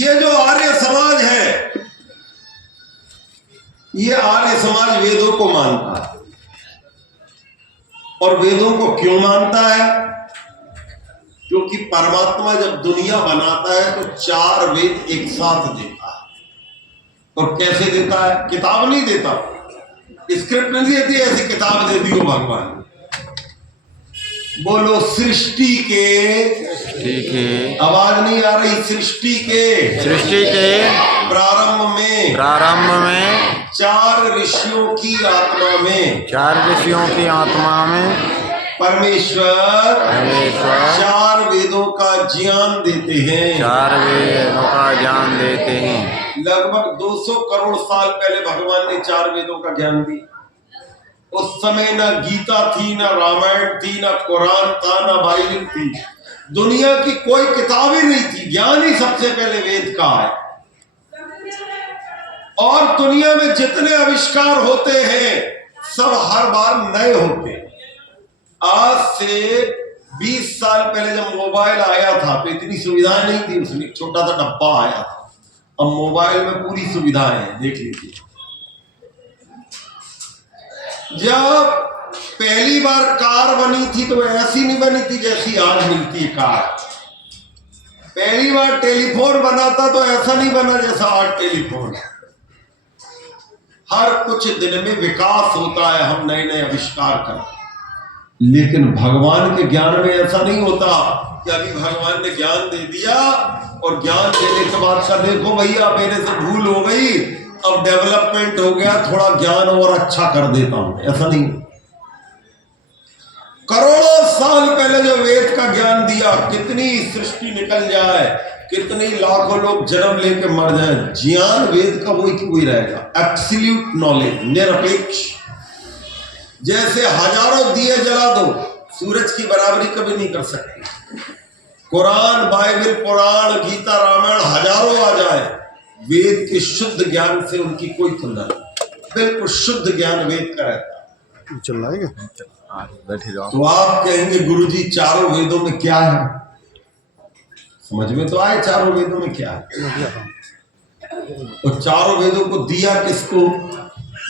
ये जो आर्य समाज है, ये आर्य समाज वेदों को मानता है। और वेदों को क्यों मानता है? क्योंकि परमात्मा जब दुनिया बनाता है तो 4 वेद एक साथ देता है। और कैसे देता है? किताब नहीं देता, स्क्रिप्ट नहीं देती, ऐसी किताब दे दी हो भगवान। बोलो सृष्टि के, आवाज नहीं आ रही, सृष्टि के प्रारंभ में 4 ऋषियों की आत्मा में परमेश्वर 4 वेदों का ज्ञान देते हैं। लगभग 200 करोड़ साल पहले भगवान ने 4 वेदों का ज्ञान दिया। उस समय ना गीता थी, ना रामायण थी, ना कुरान था, ना बाइबल थी, दुनिया की कोई किताब ही नहीं थी। ज्ञान ही सबसे पहले वेद का है। और दुनिया में जितने आविष्कार होते हैं सब हर बार नए होते हैं। आज से 20 साल पहले जब मोबाइल आया था तो इतनी सुविधाएं नहीं थी, उसमें एक छोटा सा डब्बा आया था। अब मोबाइल में पूरी सुविधाएं हैं, देख लीजिए। जब पहली बार कार बनी थी तो ऐसी नहीं बनी थी जैसी आज मिलती है कार। पहली बार टेलीफोन बना था तो ऐसा नहीं बना जैसा आज टेलीफोन। हर कुछ दिन में विकास होता है, हम नए नए आविष्कार करते। लेकिन भगवान के ज्ञान में ऐसा नहीं होता कि अभी भगवान ने ज्ञान दे दिया और ज्ञान देने के बाद का देखो भैया मेरे से भूल हो गई, अब डेवलपमेंट हो गया, थोड़ा ज्ञान और अच्छा कर देता हूं। ऐसा नहीं। करोड़ों साल पहले जो वेद का ज्ञान दिया, कितनी सृष्टि निकल जाए, कितनी लाखों लोग जन्म लेके मर जाए, ज्ञान वेद का वही की वही रहेगा। एब्सोल्यूट नॉलेज, निरपेक्ष। जैसे हजारों दिए जला दो, सूरज की बराबरी कभी नहीं कर सकती। कुरान, बाइबल, पुराण, गीता, रामायण हजारों आ जाए, वेद के शुद्ध ज्ञान से उनकी कोई तुलना नहीं। बिल्कुल शुद्ध ज्ञान वेद का रहता है। चल रहा है बैठे जाओ। तो आप कहेंगे गुरुजी 4 वेदों में क्या है? समझ में तो आए 4 वेदों में क्या है। और 4 वेदों को दिया किसको?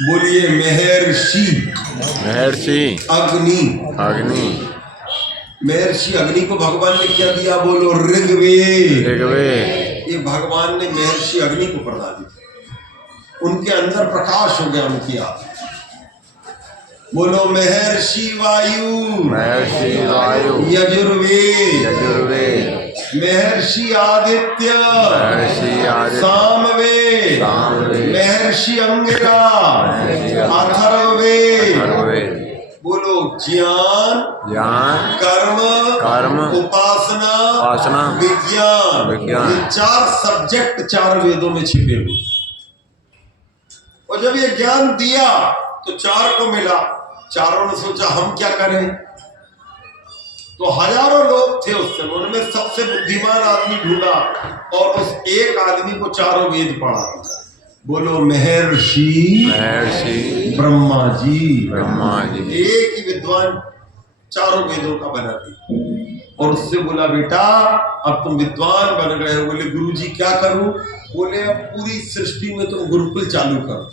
बोलिए महर्षि अग्नि। महर्षि अग्नि को भगवान ने क्या दिया? बोलो ऋग्वेद। ये भगवान ने महर्षि अग्नि को प्रदान दिया। उनके अंदर प्रकाश हो गया उनकी आत्मा। बोलो महर्षि वायु यजुर्वेद। महर्षि आदित्य सामवेद। महर्षि अंगिरा अथर्ववेद। बोलो ज्ञान कर्म उपासना विज्ञान। ये 4 सब्जेक्ट 4 वेदों में छिपे हुए। और जब ये ज्ञान दिया तो 4 को मिला। चारों ने सोचा हम क्या करें। तो हजारों लोग थे उस समय, उनमें सबसे बुद्धिमान आदमी ढूंढा और उस एक आदमी को 4 वेद पढ़ा। बोलो महर्षि ब्रह्मा जी। एक ही विद्वान 4 वेदों का बना दिया। और उससे बोला बेटा अब तुम विद्वान बन गए हो। बोले गुरुजी क्या करूं? बोले अब पूरी सृष्टि में तुम गुरुकुल चालू करो।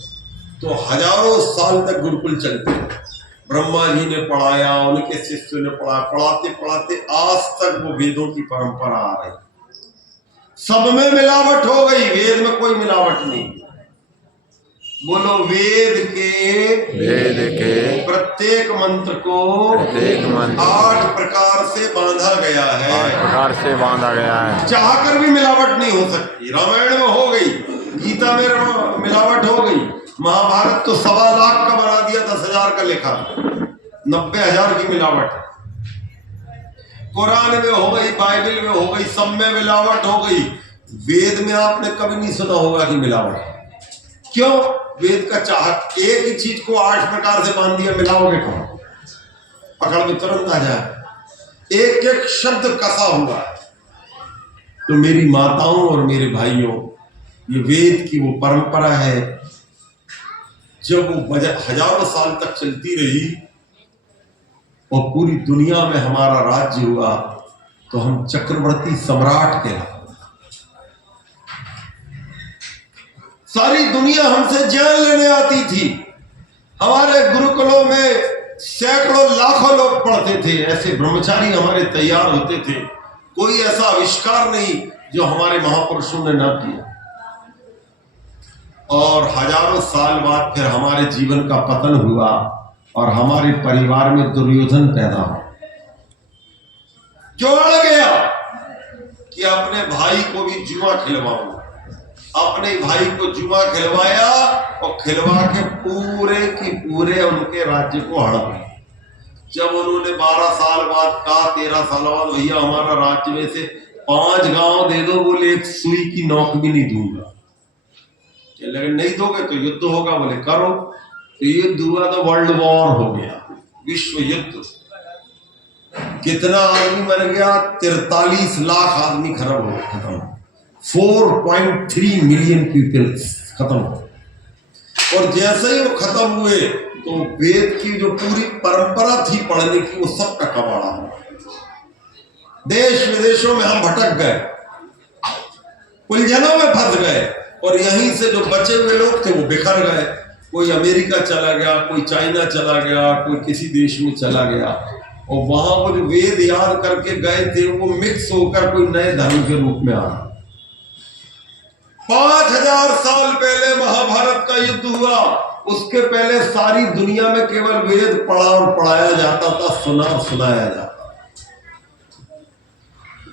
तो हजारों साल तक गुरुकुल चलते। ब्रह्मा जी ने पढ़ाया, उनके शिष्यों ने पढ़ाया, पढ़ाते पढ़ाते आज तक वो वेदों की परंपरा आ रही। सब में मिलावट हो गई, वेद में कोई मिलावट नहीं। बोलो वेद के प्रत्येक मंत्र को 8 प्रकार से बांधा गया है। चाहकर भी मिलावट नहीं हो सकती। रामायण में हो गई, गीता में मिलावट हो गई, महाभारत तो 1.25 लाख का बना दिया, 10,000 का लिखा, 90,000 की मिलावट है। कुरान में हो गई, बाइबल में हो गई, सब में मिलावट हो गई। वेद में आपने कभी नहीं सुना होगा कि मिलावट। क्यों? वेद का चाहत एक ही चीज को 8 प्रकार से बांध दिया, मिलाओगे कौन? पकड़ में तुरंत आ जाए। एक एक शब्द कसा हुआ। तो मेरी माताओं और मेरे भाइयों, ये वेद की वो परंपरा है जब वो हजारों साल तक चलती रही और पूरी दुनिया में हमारा राज्य हुआ तो हम चक्रवर्ती सम्राट कहलाते। सारी दुनिया हमसे ज्ञान लेने आती थी। हमारे गुरुकुलों में सैकड़ों लाखों लोग पढ़ते थे, ऐसे ब्रह्मचारी हमारे तैयार होते थे। कोई ऐसा आविष्कार नहीं जो हमारे महापुरुषों ने ना किया। और हजारों साल बाद फिर हमारे जीवन का पतन हुआ और हमारे परिवार में दुर्योधन पैदा हुआ। क्यों अड़ गया कि अपने भाई को भी जुआ खिलवाऊंगा। अपने भाई को जुआ खिलवाया और खिलवा के पूरे की पूरे उनके राज्य को हड़प लिया। जब उन्होंने 12 साल बाद कहा, 13 साल बाद, भैया हमारा राज्य में से 5 गांव दे दो, बोले एक सुई की नोक भी नहीं दूंगा। लेकिन नहीं दोगे तो युद्ध होगा, बोले करो। तो युद्ध हुआ तो वर्ल्ड वॉर हो गया, विश्व युद्ध। कितना आदमी मर गया? 43 लाख आदमी खत्म हो। 4.3 मिलियन पीपल्स खत्म हो। और जैसे ही वो खत्म हुए तो वेद की जो पूरी परंपरा थी पढ़ने की, वो सब का कबाड़ा हो। देश विदेशों में हम भटक गए, उलझनों में फंस गए, और यहीं से जो बचे हुए लोग थे वो बिखर गए। कोई अमेरिका चला गया, कोई चाइना चला गया, कोई किसी देश में चला गया, और वहां वो जो वेद याद करके गए थे वो मिक्स होकर कोई नए धर्म के रूप में आ। 5000 साल पहले महाभारत का युद्ध हुआ। उसके पहले सारी दुनिया में केवल वेद पढ़ा और पढ़ाया जाता था, सुना और सुनाया जाता।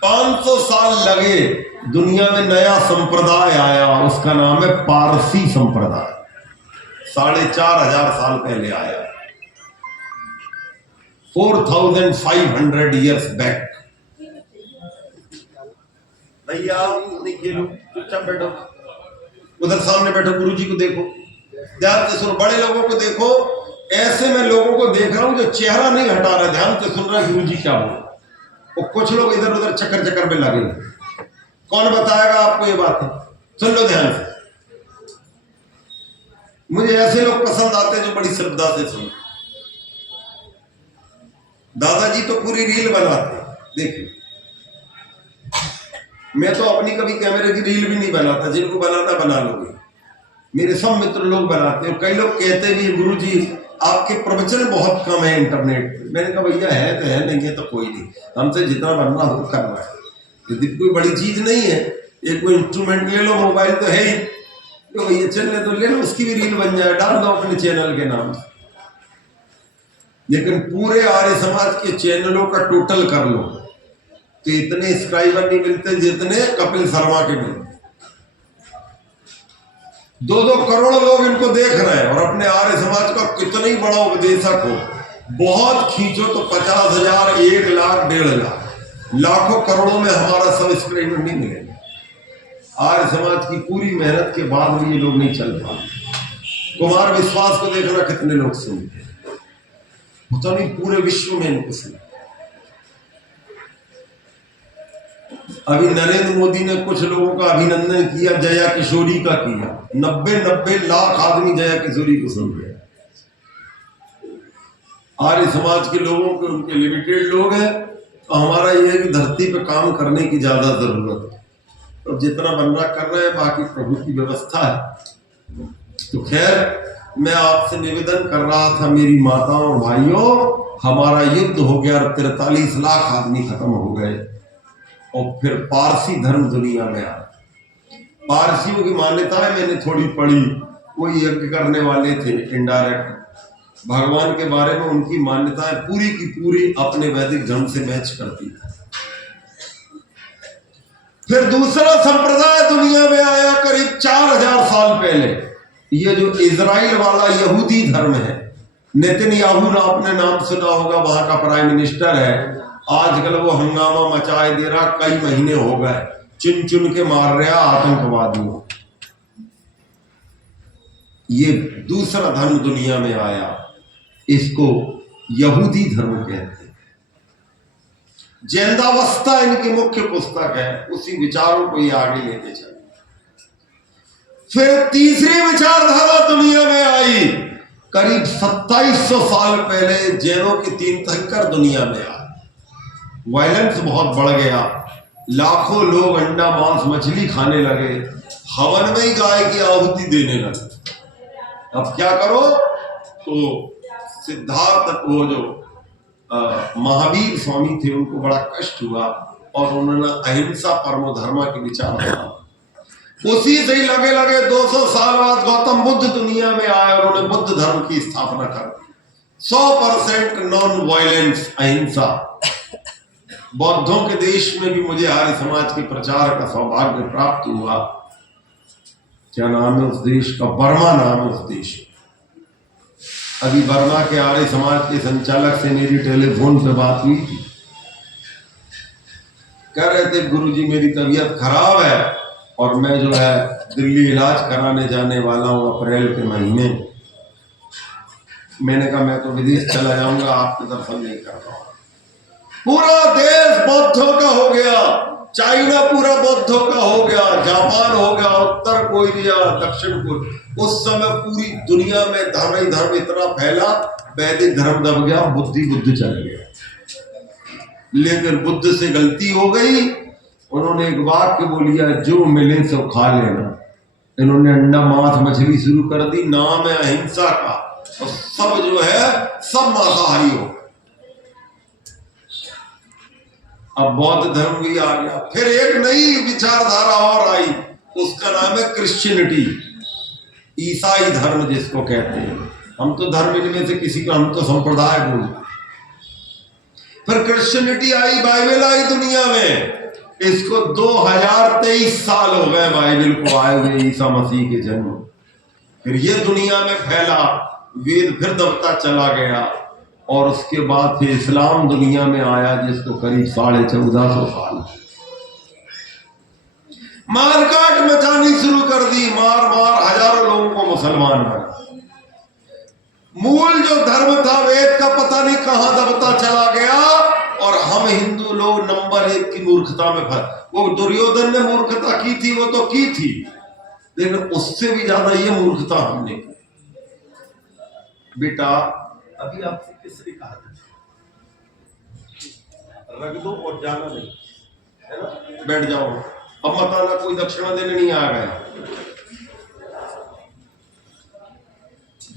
500 साल लगे, दुनिया में नया संप्रदाय आया, उसका नाम है पारसी संप्रदाय। 4500 साल पहले आया, 4500 years बैक। भैया नहीं खेलो, चुपचाप बैठो, उधर सामने बैठो, गुरुजी को देखो, ध्यान से सुनो, बड़े लोगों को देखो। ऐसे मैं लोगों को देख रहा हूं जो चेहरा नहीं हटा रहा, ध्यान से सुन रहा है गुरुजी क्या बोल। और कुछ लोग इधर उधर चक्कर चक्कर में लगे। कौन बताएगा आपको ये बात है? सुन लो ध्यान से। मुझे ऐसे लोग पसंद आते हैं जो बड़ी श्रद्धा से सुन। दादाजी तो पूरी रील बनाते, देखिए मैं तो अपनी कभी कैमरे की रील भी नहीं बनाता। जिनको बनाना बना लोगे, मेरे सब मित्र लोग बनाते हैं। कई लोग कहते भी गुरुजी आपके प्रवचन बहुत कम है इंटरनेट पे। मैंने कहा भैया है तो है, नहीं है तो कोई नहीं, हमसे जितना बनना हो करना है। यदि कोई बड़ी चीज नहीं है, एक कोई इंस्ट्रूमेंट ले लो, मोबाइल तो है ही, तो भैया चलने तो ले लो, उसकी भी रील बन जाए, डाल दो अपने चैनल के नाम से। लेकिन पूरे आर्य समाज के चैनलों का टोटल कर लो तो इतने सब्सक्राइबर नहीं मिलते जितने कपिल शर्मा के मिलते। 2-2 करोड़ लोग इनको देख रहे हैं, और अपने आर्य समाज का कितना ही बड़ा उपदेशक हो, बहुत खींचो तो 50,000, 1 लाख, 1.5 लाख, लाखों करोड़ों में हमारा सब्सक्राइबर नहीं मिलेगा। आर्य समाज की पूरी मेहनत के बाद भी ये लोग नहीं चल पाते। कुमार विश्वास को देखना, कितने लोग सुनते, पता नहीं पूरे विश्व में इनको सुनते। अभी नरेंद्र मोदी ने कुछ लोगों का अभिनंदन किया, जया किशोरी का किया। 90 लाख आदमी जया किशोरी को सुन रहे हैं। आर्य समाज के लोगों के, उनके लिमिटेड लोग हैं, तो हमारा ये है कि धरती पे काम करने की ज्यादा जरूरत है। तो जितना बनना कर रहे हैं, बाकी प्रभु की व्यवस्था है। तो खैर, मैं आपसे निवेदन कर रहा था, मेरी माताओं और भाइयों, हमारा युद्ध हो गया और 43 लाख आदमी खत्म हो गए, और फिर पारसी धर्म दुनिया में आया। पारसियों की मान्यताएं मैंने थोड़ी पढ़ी। वो यज्ञ करने वाले थे, इनडायरेक्ट भगवान के बारे में उनकी मान्यताएं पूरी की पूरी अपने वैदिक धर्म से मैच करती थी। फिर दूसरा संप्रदाय दुनिया में आया करीब 4000 साल पहले। ये जो इजराइल वाला यहूदी धर्म है, नेतन्याहू ना आपने नाम सुना होगा, वहां का प्राइम मिनिस्टर है। आजकल वो हंगामा मचाए दे रहा, कई महीने हो गए, चुन चुन के मार रहा आतंकवादियों। ये दूसरा धर्म दुनिया में आया, इसको यहूदी धर्म कहते हैं। जैंदावस्था इनकी मुख्य पुस्तक है, उसी विचारों को ये आगे लेके चले। फिर तीसरी विचारधारा दुनिया में आई करीब 2700 साल पहले। जैनों की 3 तीर्थंकर दुनिया में आए। वायलेंस बहुत बढ़ गया, लाखों लोग अंडा मांस मछली खाने लगे, हवन में ही गाय की आहुति देने लगे। अब क्या करो, तो सिद्धार्थ वो जो महावीर स्वामी थे उनको बड़ा कष्ट हुआ और उन्होंने अहिंसा परमो धर्म के विचार किया। उसी से ही लगे लगे 200 साल बाद गौतम बुद्ध दुनिया में आए और उन्होंने बुद्ध धर्म की स्थापना कर दी। 100% नॉन वायलेंस, अहिंसा। बौद्धों के देश में भी मुझे आर्य समाज के प्रचार का सौभाग्य प्राप्त हुआ। क्या नाम है उस देश का? बर्मा नाम है उस देश। अभी बर्मा के आर्य समाज के संचालक से मेरी टेलीफोन पे बात हुई थी। कह रहे थे गुरुजी मेरी तबीयत खराब है और मैं जो है दिल्ली इलाज कराने जाने वाला हूं अप्रैल के महीने। मैंने कहा मैं तो विदेश चला जाऊंगा, आपके दर्शन नहीं कर रहा हूं। पूरा देश बौद्धों का हो गया, चाइना पूरा बौद्धों का हो गया, जापान हो गया, उत्तर कोरिया, दक्षिण कोरिया। उस समय पूरी दुनिया में धर्म ही धर्म इतना फैला, वैदिक धर्म दब गया, बुद्ध चल गया। लेकिन बुद्ध से गलती हो गई, उन्होंने एक वाक्य बोलिया, जो मिले सो खा लेना। इन्होंने अंडा मांस मछली शुरू कर दी, नाम है अहिंसा का, और सब जो है सब मांसाहारी हो। अब बौद्ध धर्म भी आ गया। फिर एक नई विचारधारा और आई, उसका नाम है क्रिश्चियनिटी, ईसाई धर्म जिसको कहते हैं। हम तो धर्म इनमें से किसी को, हम तो संप्रदाय बोलते। फिर क्रिश्चियनिटी आई, बाइबल आई दुनिया में। इसको 2023 साल हो गए बाइबल को आए हुए, ईसा मसीह के जन्म। फिर ये दुनिया में फैला, वेद फिर दबता चला गया, और उसके बाद फिर इस्लाम दुनिया में आया, जिसको करीब 1450 साल मारकाट मचानी शुरू कर दी। मार मार हजारों लोगों को मुसलमान बना। मूल जो धर्म था वेद का पता नहीं कहां दबता चला गया, और हम हिंदू लोग नंबर 1 की मूर्खता में फंस। वो दुर्योधन ने मूर्खता की थी, वो तो की थी, लेकिन उससे भी ज्यादा ये मूर्खता हमने की। बेटा अभी आपसे किसने कहा था रख दो और जाना नहीं, है ना? बैठ जाओ, अब मत आना, कोई दक्षिणा देने नहीं आ गया।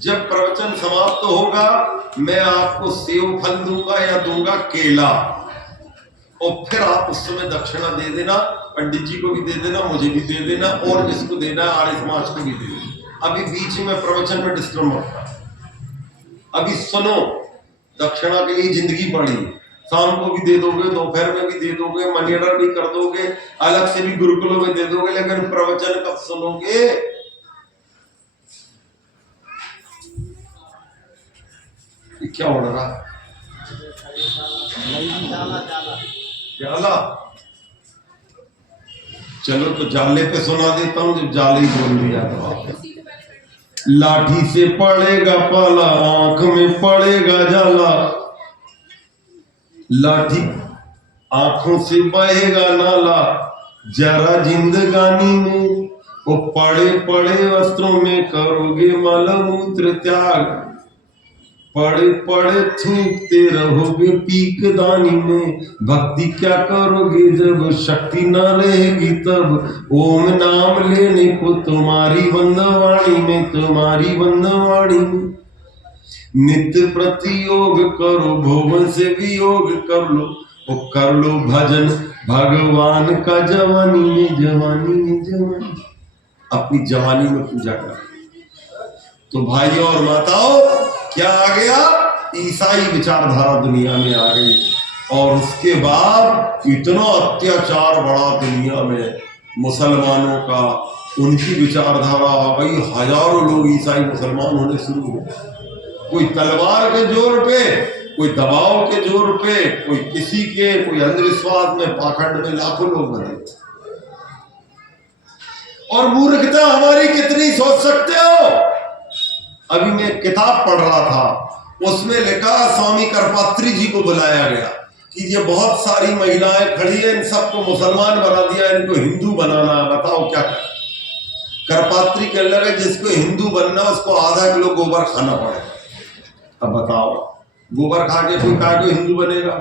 जब प्रवचन समाप्त होगा मैं आपको सेव फल दूंगा या दूंगा केला, और फिर आप उस समय दक्षिणा दे देना। पंडित जी को भी दे देना, मुझे भी दे देना, और जिसको देना है आर्य समाज को भी दे देना। अभी बीच में प्रवचन में डिस्टर्ब मत करना। अभी सुनो, दक्षिणा के लिए जिंदगी पड़ी, शाम को भी दे दोगे, दोपहर में भी दे दोगे, मनी ऑर्डर भी कर दोगे, अलग से भी गुरुकुलों में दे दोगे, लेकिन प्रवचन कब सुनोगे? ये क्या हो रहा? जाला? चलो तो जाले पे सुना देता हूं, जब जाले ही बोल दिया तो। लाठी से पड़ेगा पाला, आंख में पड़ेगा जाला, लाठी आंखों से बहेगा नाला, जरा जिंदगानी में वो पड़े पड़े वस्त्रों में करोगे मलमूत्र त्याग, पड़े पड़े थूकते रहोगे पीकदानी में, भक्ति क्या करोगे जब शक्ति न रहेगी तब, ओम नाम लेने को तुम्हारी बंदवाणी में, तुम्हारी बंदवाणी में। नित्य प्रतियोग करो, भोवन से वियोग कर लो, वो कर लो भजन भगवान का जवानी में, जवानी में, जवानी अपनी जवानी में पूजा कर। तो भाइयों और माताओं, क्या आ गया? ईसाई विचारधारा दुनिया में आ गई, और उसके बाद इतना अत्याचार बढ़ा दुनिया में मुसलमानों का, उनकी विचारधारा आ गई। हजारों लोग ईसाई मुसलमान होने शुरू हुए, कोई तलवार के जोर पे, कोई दबाव के जोर पे, कोई किसी के, कोई अंधविश्वास में, पाखंड में, लाखों लोग बने। और मूर्खता हमारी कितनी सोच सकते हो? अभी मैं किताब पढ़ रहा था, उसमें लिखा स्वामी करपात्री जी को बुलाया गया कि ये बहुत सारी महिलाएं खड़ी है, इन सबको मुसलमान बना दिया, इनको हिंदू बनाना, बताओ क्या करें? करपात्री कहने लगे जिसको हिंदू बनना उसको आधा किलो गोबर खाना पड़ेगा। अब बताओ, गोबर खा के कोई कहा हिंदू बनेगा?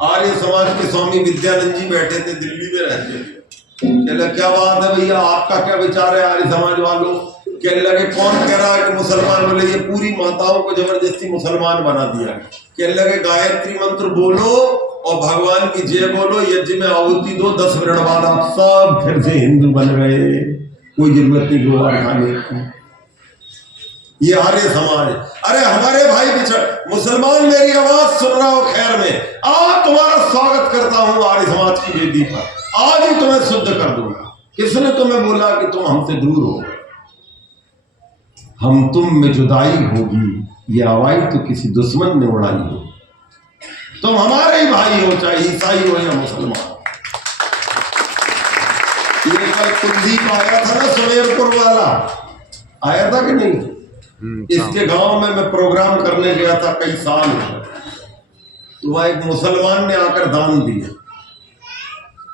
आर्य समाज के स्वामी विद्यानंद जी बैठे थे, दिल्ली में रहते थे। कहने लगे क्या बात है भैया, आपका क्या विचार है आर्य समाज वालों? कहने लगे कौन कह रहा है कि मुसलमान? बोले ये पूरी माताओं को जबरदस्ती मुसलमान बना दिया। कहने लगे गायत्री मंत्र बोलो और भगवान की जय बोलो, यज्ञ में आहुति दो, 10 मिनट बाद आप सब फिर से हिंदू बन गए, कोई जरूरत नहीं गोबर खाने की। ये आर्य समाज। अरे हमारे भाई बिछड़ मुसलमान मेरी आवाज सुन रहा हो खैर में, आज तुम्हारा स्वागत करता हूं आर्य समाज की वेदी पर, आज ही तुम्हें शुद्ध कर दूंगा। किसने तुम्हें बोला कि तुम हमसे दूर हो? हम तुम में जुदाई होगी, ये आवाज तो किसी दुश्मन ने उड़ाई हो। तुम हमारे ही भाई हो, चाहे ईसाई हो या मुसलमान। ये कल कुलदीप आया था ना, सुमेरपुर वाला आया था कि नहीं? इसके गांव में मैं प्रोग्राम करने गया था कई साल, तो वह एक मुसलमान ने आकर दान दिया।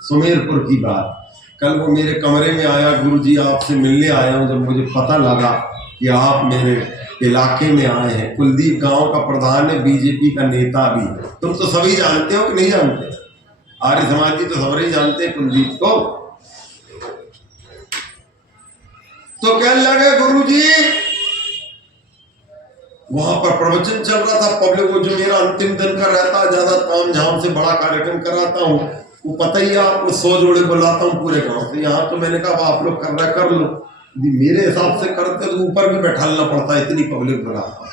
सुमेरपुर की बात, कल वो मेरे कमरे में आया, गुरुजी आपसे मिलने आया हूं। जब मुझे पता लगा कि आप मेरे इलाके में आए हैं, कुलदीप गांव का प्रधान है, बीजेपी का नेता भी है। तुम तो सभी जानते हो कि नहीं जानते? आर्य समाज जी तो सभी जानते हैं कुलदीप को। तो कहने लगे गुरुजी, वहां पर प्रवचन चल रहा था, पब्लिक को जो मेरा अंतिम दिन का रहता है, ज्यादा ताम झाम से बड़ा कार्यक्रम कराता हूँ, वो पता ही है आपको, 100 जोड़े बुलाता हूँ पूरे गांव से। यहाँ तो मैंने कहा आप लोग कर रहे कर लो, मेरे हिसाब से करते तो ऊपर भी बैठालना पड़ता है, इतनी पब्लिक बुलाता,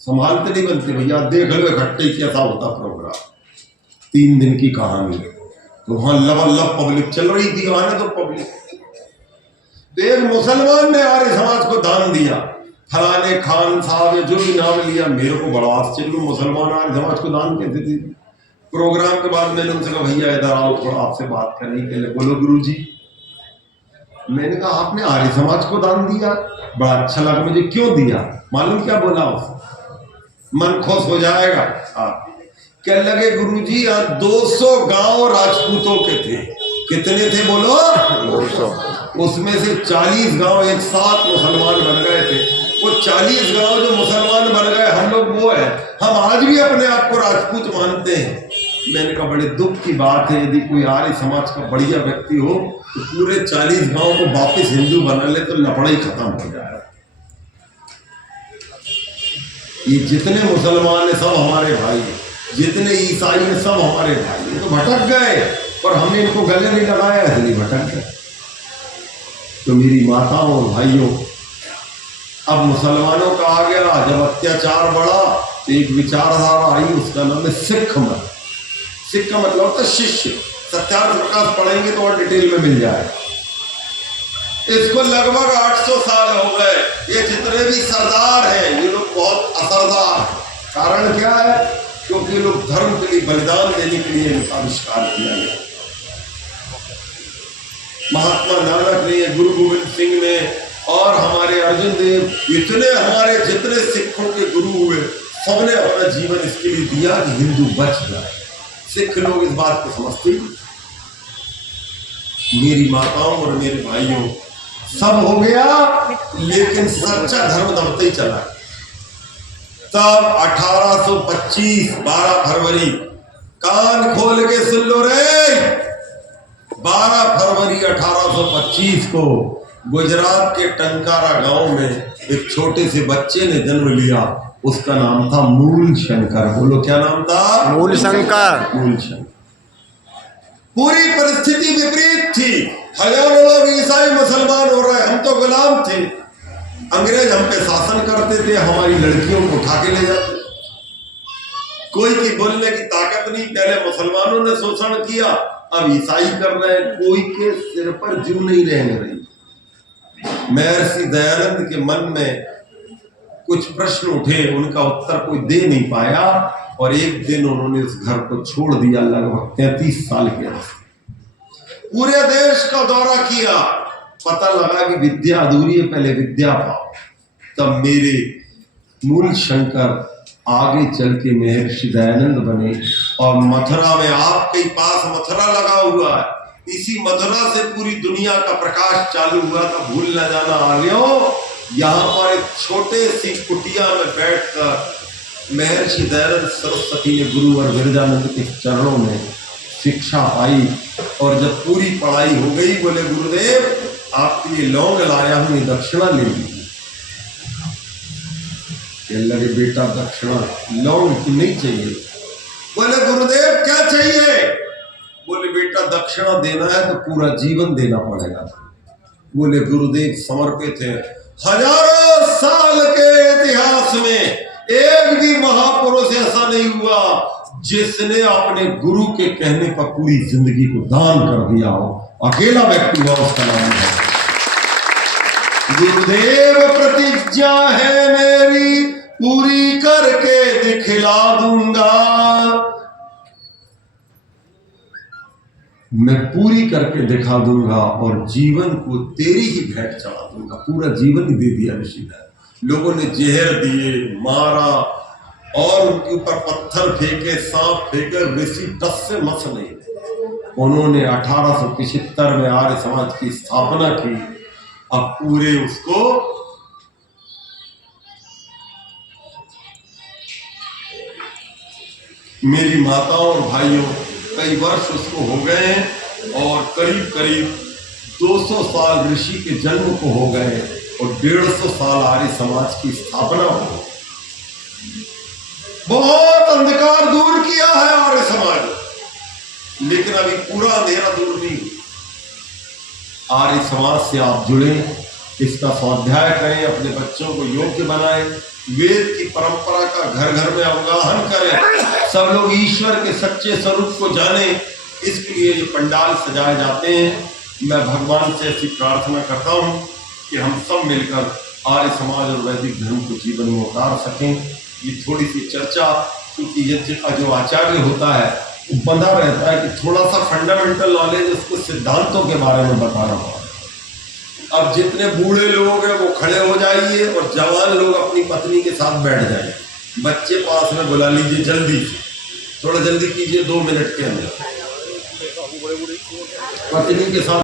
संभालते नहीं बनते भैया। देख लो इकट्ठे कैसा होता प्रोग्राम, 3 दिन की कहानी। तो वहां लबालब पब्लिक चल रही थी, आने तो पब्लिक। एक मुसलमान ने आर्य समाज को दान दिया, फलाने खान साहब जो भी नाम लिया, मेरे को बड़ा आश्चर्य, मुसलमान आर्य समाज को दान कैसे दी? प्रोग्राम के बाद मैंने उनसे कहा भैया इधर आओ, थोड़ा आपसे बात करने के लिए। बोलो गुरुजी। मैंने कहा आपने आर्य समाज को दान दिया, बड़ा अच्छा लगा मुझे। क्यों दिया? मालूम क्या बोला उसने? मन खुश हो जाएगा। कहने लगे गुरुजी यहाँ 200 गांव राजपूतों के थे। कितने थे बोलो? 200। उसमें से 40 गांव एक साथ मुसलमान बन गए थे। वो 40 गांव जो मुसलमान बन गए, हम लोग वो है, हम आज भी अपने आप को राजपूत मानते हैं। मैंने कहा बड़े दुख की बात है, यदि कोई आर्य समाज का बढ़िया व्यक्ति हो तो पूरे 40 गांव को वापस हिंदू बना ले तो लफड़ा ही खत्म हो जाए। ये जितने मुसलमान है सब हमारे भाई हैं, जितने ईसाई हैं सब हमारे भाई। ये तो भटक गए और हमने इनको गले नहीं लगाया, इसलिए भटक गए। तो मेरी माताओं और भाइयों, अब मुसलमानों का आ गया, जब अत्याचार बढ़ा तो एक विचारधारा आई, उसका नाम है सिख मत। सिख का मतलब होता है शिष्य। सत्यार्थ प्रकाश पढ़ेंगे तो और डिटेल में मिल जाएगा। इसको लगभग 800 साल हो गए। ये जितने भी सरदार हैं ये लोग बहुत असरदार हैं। कारण क्या है? क्योंकि लोग धर्म के लिए बलिदान देने के लिए इनका आविष्कार किया गया। महात्मा नानक ने, गुरु गोविंद सिंह ने और हमारे अर्जुन देव, इतने हमारे जितने सिखों के गुरु हुए, सबने अपना जीवन इसके लिए दिया कि हिंदू बच जाए। सिख लोग इस बात को समझते हैं। मेरी माताओं और मेरे भाइयों, सब हो गया, लेकिन सच्चा धर्म दबते ही चला। तब 1825 12 फरवरी, कान खोल के सुन लो रे, 12 फरवरी 1825 को गुजरात के टंकारा गांव में एक छोटे से बच्चे ने जन्म लिया। उसका नाम था मूल शंकर। बोलो क्या नाम था? मूल शंकर। मूल शंकर। पूरी परिस्थिति विपरीत थी। हजारों लोग ईसाई मुसलमान हो रहे, हम तो गुलाम थे। अंग्रेज हम पे शासन करते थे, हमारी लड़कियों को उठा के ले जाते। कोई की बोलने की ताकत नहीं। पहले मुसलमानों ने शोषण किया, अब ईसाई कर रहे हैं। कोई के सिर पर जू नहीं रहने रही। महर्षि दयानंद के मन में कुछ प्रश्न उठे, उनका उत्तर कोई दे नहीं पाया और एक दिन उन्होंने उस घर को छोड़ दिया। लगभग 33 साल के अवस्था पूरे देश का दौरा किया। पता लगा कि विद्या अधूरी है, पहले विद्या पाओ। तब मेरे मूल शंकर आगे चल के महर्षि दयानंद बने और मथुरा में, आपके पास मथुरा लगा हुआ है, इसी मथुरा से पूरी दुनिया का प्रकाश चालू हुआ था। भूल न जाना आर्यों, यहाँ पर एक छोटे सी कुटिया में बैठकर महर्षि दयानंद सरस्वती ने गुरुवर विरजानंद के चरणों में शिक्षा पाई और जब पूरी पढ़ाई हो गई बोले गुरुदेव आपके लिए लौंग लाया हूं, ये दक्षिणा ले लीजिए। लगे बेटा दक्षिणा लौंग की नहीं चाहिए। बोले गुरुदेव क्या चाहिए? बोले बेटा दक्षिणा देना है तो पूरा जीवन देना पड़ेगा। बोले गुरुदेव समर्पित है। हजारों साल के इतिहास में एक भी महापुरुष ऐसा नहीं हुआ जिसने अपने गुरु के कहने पर पूरी जिंदगी को दान कर दिया हो। अकेला व्यक्ति हुआ, उसका नाम है गुरुदेव। प्रतिज्ञा है मेरी पूरी करके दिखला दूंगा, मैं पूरी करके दिखा दूंगा और जीवन को तेरी ही भेंट चढ़ा दूंगा। पूरा जीवन ही दे दिया ऋषि ने। लोगों ने जहर दिए, मारा और उनके ऊपर पत्थर फेंके, सांप फेंके, ऋषि टस से मस नहीं। उन्होंने 1875 में आर्य समाज की स्थापना की। अब पूरे उसको मेरी माताओं और भाइयों कई वर्ष उसको हो गए और करीब करीब 200 साल ऋषि के जन्म को हो गए और 150 साल आर्य समाज की स्थापना हो। बहुत अंधकार दूर किया है आर्य समाज, लेकिन अभी पूरा अंधेरा दूर नहीं। आर्य समाज से आप जुड़े, इसका स्वाध्याय करें, अपने बच्चों को योग्य बनाएं, वेद की परंपरा का घर घर में अवगाहन करें, सब लोग ईश्वर के सच्चे स्वरूप को जाने। इसके लिए ये पंडाल सजाए जाते हैं। मैं भगवान से ऐसी प्रार्थना करता हूँ कि हम सब मिलकर आर्य समाज और वैदिक धर्म को जीवन में उतार सकें। ये थोड़ी सी चर्चा, क्योंकि यज्ञ का जो आचार्य होता है वो बंधा रहता है कि थोड़ा सा फंडामेंटल नॉलेज, उसको सिद्धांतों के बारे में बता रहा हूँ। अब जितने बूढ़े लोग हैं वो खड़े हो जाइए और जवान लोग अपनी पत्नी के साथ बैठ जाइए। बच्चे पास में बुला लीजिए, जल्दी से, थोड़ा जल्दी कीजिए, 2 मिनट के अंदर पत्नी के साथ